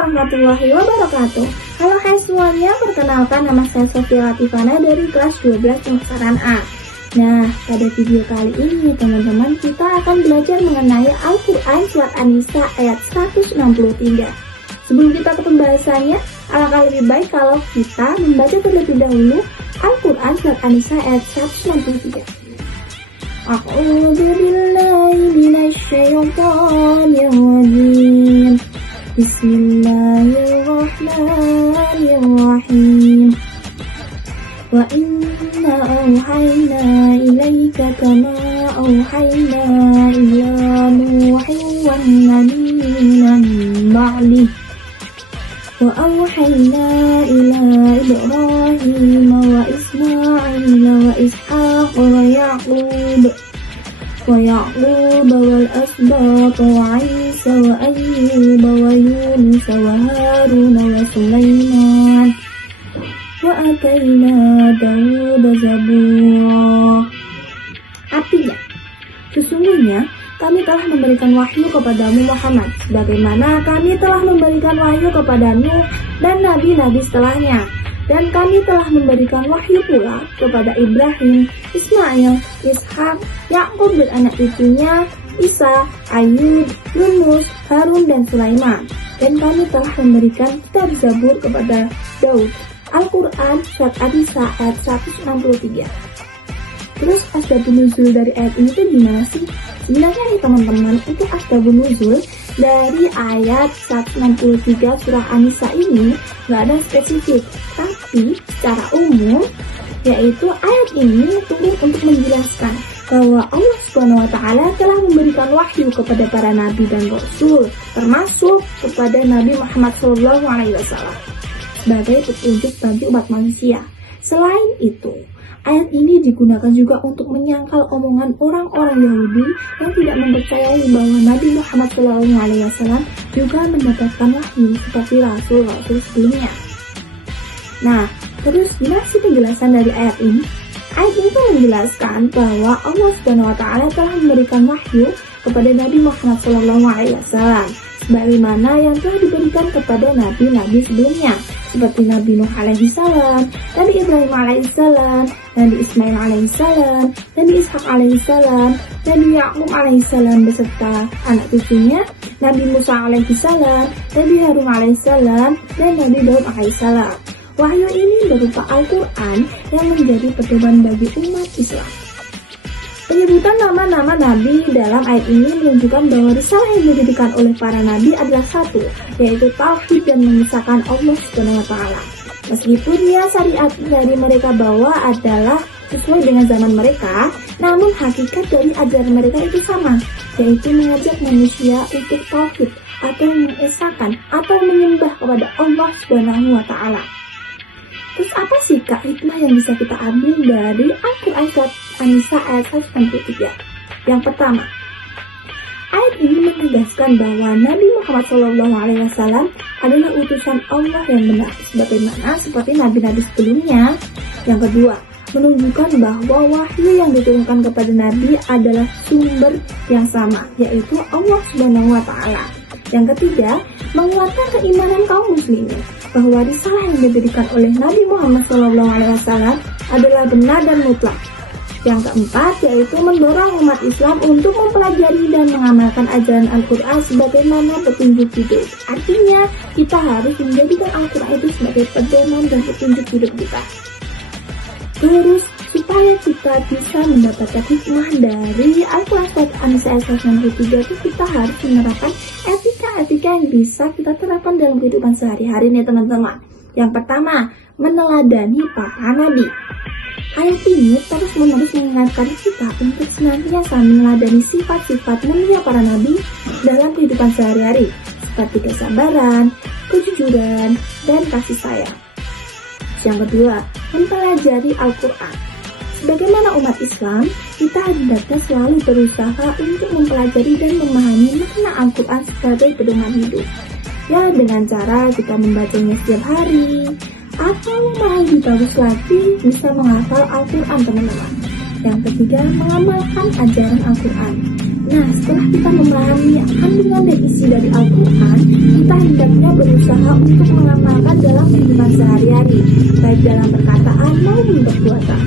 warahmatullahi wabarakatuh. Halo hai semuanya, perkenalkan nama saya Sofia Latifana dari kelas 12 pemasaran A. Nah, pada video kali ini teman-teman kita akan belajar mengenai Al-Quran Surat An-Nisa ayat 163. Sebelum kita ke pembahasannya, alangkah lebih baik kalau kita membaca terlebih dahulu Al-Quran Surat An-Nisa ayat 163. A'udzu billahi minasyaitonir rajim. Bismillahirrahmanirrahim. Wa inna auhayna ilaika kama auhayna ila Nuhin wan nabiyina min ba'dih. Wa auhayna ila Ibrahim wa Ismail wa Ishaq wa Ya'qub wal asbat wa Isa wa Ayyub wa Yunus wa Harun wa Sulaiman wa atayna Dawud zabura. Artinya, sesungguhnya kami telah memberikan wahyu kepadamu Muhammad, sebagaimana kami telah memberikan wahyu kepada Nuh dan nabi-nabi setelahnya. Dan kami telah memberikan wahyu pula kepada Ibrahim, Ismail, Ishak, Ya'qub dan anak cucunya, Isa, Ayyub, Yunus, Harun dan Sulaiman. Dan kami telah memberikan kitab Zabur kepada Daud. Al-Quran Surat An-Nisa ayat 163. Terus asbabun nuzul dari ayat ini tuh gimana sih? Sebenarnya nih teman-teman, untuk asbabun nuzul dari ayat 163 surah An-Nisa ini nggak ada spesifik, tapi secara umum yaitu ayat ini turun untuk menjelaskan bahwa Allah Subhanahu wa Ta'ala telah memberikan wahyu kepada para nabi dan rasul, termasuk kepada Nabi Muhammad SAW sebagai petunjuk bagi umat manusia. Selain itu, ayat ini digunakan juga untuk menyangkal omongan orang-orang Yahudi yang tidak mempercayai bahwa Nabi Muhammad SAW juga mendapatkan wahyu seperti rasul-rasul sebelumnya. Nah, terus gimana sih penjelasan dari ayat ini? Ayat ini tuh menjelaskan bahwa Allah Subhanahu wa Ta'ala telah memberikan wahyu kepada Nabi Muhammad SAW sebagaimana yang telah diberikan kepada nabi-nabi sebelumnya, seperti Nabi Nuh alaihissalam, Nabi Ibrahim alaihissalam, Nabi Ismail alaihissalam, Nabi Ishak alaihissalam, Nabi Ya'qub alaihissalam beserta anak cucunya, Nabi Musa alaihissalam, Nabi Harun alaihissalam, dan Nabi Daud alaihissalam. Wahyu ini berupa Al-Quran yang menjadi pedoman bagi umat Islam. Penyebutan nama-nama nabi dalam ayat ini menunjukkan bahwa risalah yang didirikan oleh para nabi adalah satu, yaitu tauhid dan mengisahkan Allah Subhanahu wa Ta'ala. Meskipun ya syariat dari mereka bawa adalah sesuai dengan zaman mereka, namun hakikat dari ajaran mereka itu sama, yaitu mengajak manusia untuk tauhid atau mengesahkan atau menyembah kepada Allah Subhanahu wa Ta'ala. Terus apa sih Kak hikmah yang bisa kita ambil dari Al-Quran Surat An-Nisa ayat 163? Yang pertama, ayat ini menegaskan bahwa Nabi Muhammad SAW adalah utusan Allah yang benar, sebagaimana seperti nabi-nabi sebelumnya. Yang kedua, menunjukkan bahwa wahyu yang diturunkan kepada Nabi adalah sumber yang sama, yaitu Allah Subhanahu wa Ta'ala. Yang ketiga, menguatkan keimanan kaum muslimin bahwa risalah yang diberikan oleh Nabi Muhammad SAW adalah benar dan mutlak. Yang keempat, yaitu mendorong umat Islam untuk mempelajari dan mengamalkan ajaran Al-Quran sebagaimana petunjuk hidup. Artinya, kita harus menjadikan Al-Quran itu sebagai pedoman dan petunjuk hidup kita. Terus, supaya kita bisa mendapatkan hikmah dari Al-Quran Surat An-Nisa ayat 163 itu kita harus menerapkan etika yang bisa kita terapkan dalam kehidupan sehari-hari nih teman-teman. Yang pertama, meneladani para nabi. Ayat ini terus-menerus mengingatkan kita untuk senantiasa meneladani sifat-sifat mulia para nabi dalam kehidupan sehari-hari, seperti kesabaran, kejujuran, dan kasih sayang. Yang kedua, mempelajari Al-Quran. Sebagaimana umat Islam, kita hendaknya selalu berusaha untuk mempelajari dan memahami makna Al-Quran sebagai pedoman hidup. Ya, dengan cara kita membacanya setiap hari, atau malah lebih bagus lagi bisa menghafal Al-Quran teman-teman. Yang ketiga, mengamalkan ajaran Al-Quran. Nah, setelah kita memahami kandungan dan isi dari Al-Quran, kita hendaknya berusaha untuk mengamalkan dalam kehidupan sehari-hari, baik dalam perkataan maupun perbuatan.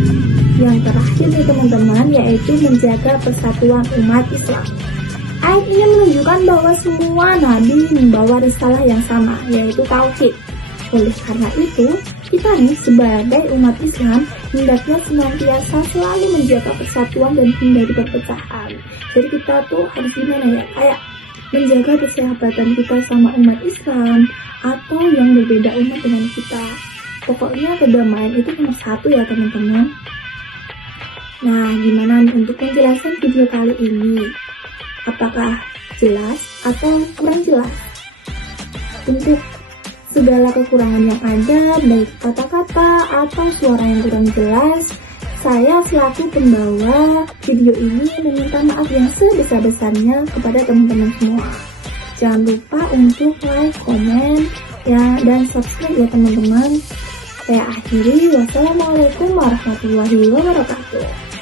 Yang terakhir nih teman-teman, yaitu menjaga persatuan umat Islam. Ayat ini menunjukkan bahwa semua nabi membawa risalah yang sama, yaitu tauhid. Oleh karena itu, kita nih sebagai umat Islam hendaknya senantiasa selalu menjaga persatuan dan hindari perpecahan. Jadi kita tuh harus gimana ya, kayak menjaga persahabatan kita sama umat Islam atau yang berbeda umat dengan kita. Pokoknya kedamaian itu nomor satu ya teman-teman. Nah, gimana nih untuk menjelaskan video kali ini? Apakah jelas atau kurang jelas? Untuk segala kekurangan yang ada, baik kata-kata atau suara yang kurang jelas, saya selaku pembawa video ini meminta maaf yang sebesar-besarnya kepada teman-teman semua. Jangan lupa untuk like, komen, ya, dan subscribe ya teman-teman. Saya akhiri, wassalamualaikum warahmatullahi wabarakatuh.